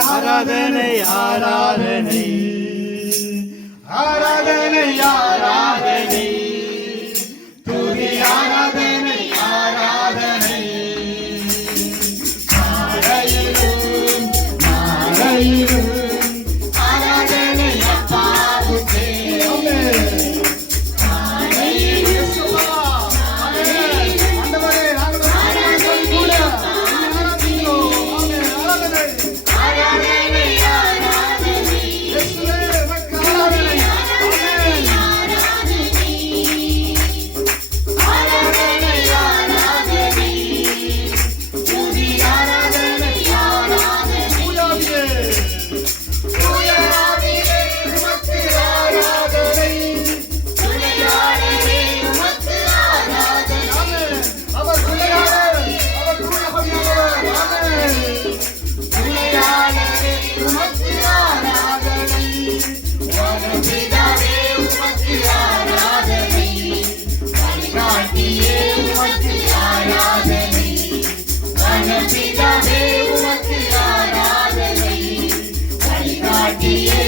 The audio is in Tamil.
ஆராதனை ஆராதனை. ஆராதனை ஆராதனை. துதி ஆராதனை ஆராதனை. நாளையிலும் நாளையிலும். idea.